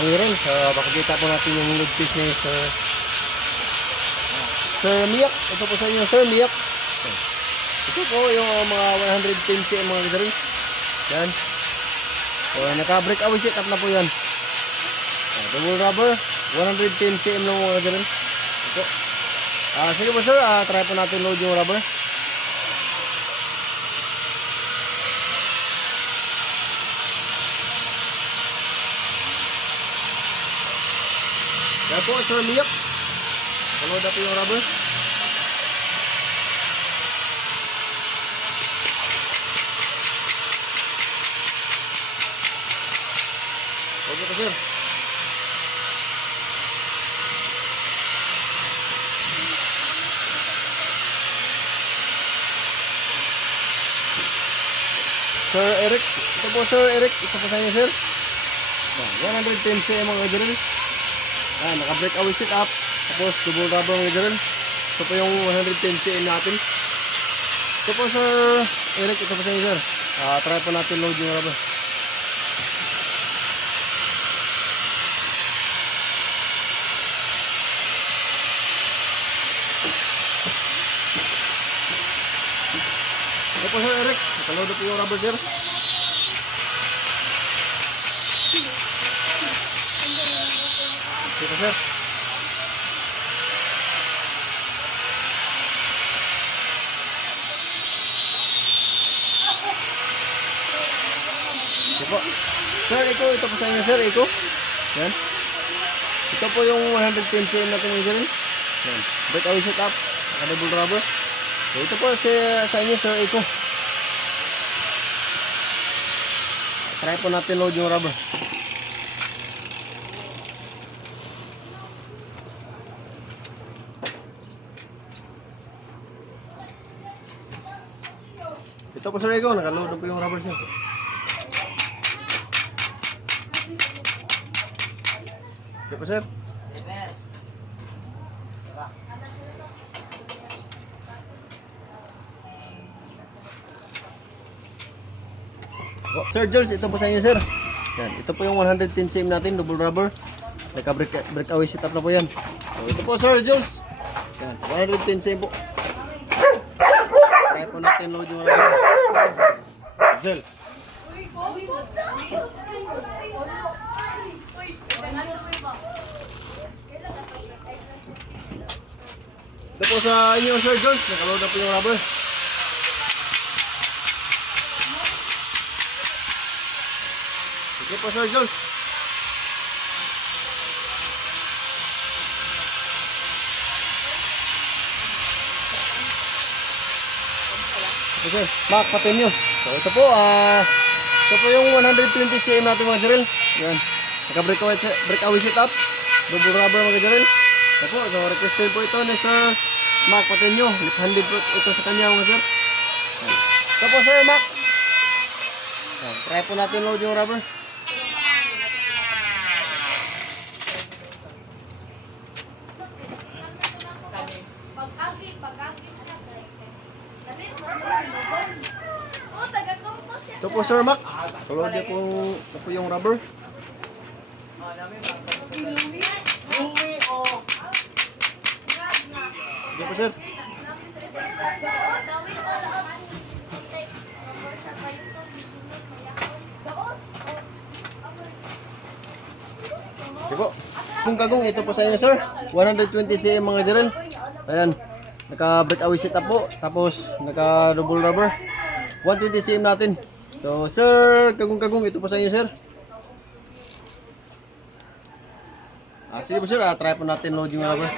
Ayun rin, makikita po natin yung load piece ni Sir Miyak. Ito po sa inyo, Sir Miyak. Ito po yung mga 110 cm mga gadarin. Yan. So, naka-break away setup na po yan. Double rubber, 110 cm lang mga gadarin. Ito. Sige po sir, try po natin load yung rubber. Yan po, Sir Miyak. Load na po yung rubber. Okay po sir. Sir Eric, ito po Sir Eric, ito po sa inyo sir. 110 cm mga drill. Naka-break away sit up. Tapos double rubber mga drill. Ito po yung 110 cm natin. Ito po Sir Eric, ito po sa inyo sir. Try po natin load yung rubber. Ito po Sir Eric, nakaload po yung rubber sir. Ito sir. Ito po. Sir, ito po sa inyo sir, ito. Yan. Ito po yung 110 cm natin yung ganun. Yan. Break away set up. Naka-double rubber. So, ito po sa inyo sir, ito. Try po natin load yung rubber. Ito po sir, ikaw. Naka-load po yung rubber sir. Ito po sir. Sir Jules, ito po sa inyo sir. Yan, ito po yung 110 cm natin, double rubber. Naka-break away setup na po yan. So, ito po Sir Jules. Yan, 110 cm po. Try po natin load yung rubber. Zel. Ito po sa inyo Sir Jules, naka-load na po yung rubber. Ito po Sir Jules. Okay, Mac, patin nyo. So ito po, yung 120 cm natin mga drill. Yan. Naka-break away setup. Double rubber mga drill. Ito po, so requested po ito ni Sir Mac, patin nyo. Left-handed po ito sa kanya mga sir. Yan. Ito po Sir Mac. Yan. Try po natin load yung rubber. Ito po Sir Mac. Load niya po yung rubber. Ito po sir. Ito po. Kung kagong, ito po sa inyo sir. 120 cm mga drill. Ayan. Naka-break away setup po. Tapos naka-double rubber. 120 cm natin. So sir, kagong, ito po sa inyo sir. Sige po sir, try po natin load yung rubber.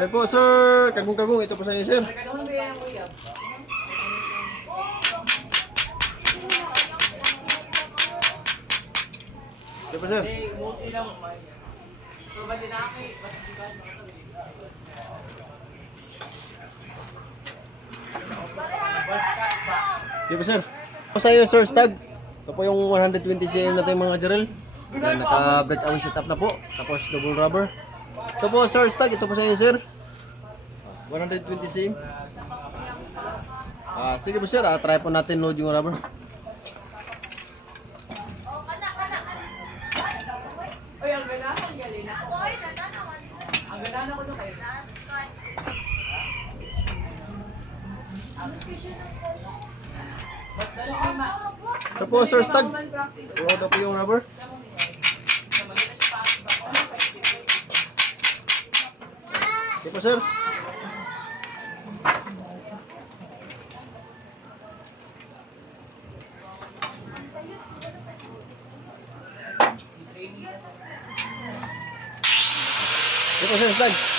Yan po sir, kagong, ito po sa inyo sir. Ito po sir. Ito po sir. Ito sa iyo sir, stag. Ito po yung 120 cm natin mga drill. Yan, naka-breakaway setup na po. Tapos double rubber. Ito po sir, stag. Ito po sa inyo sir. 120 cm. Sige po sir, try po natin load yung rubber. Ito po sir, stag. Load up yung rubber. Ito po sir. Ito po sir, stag.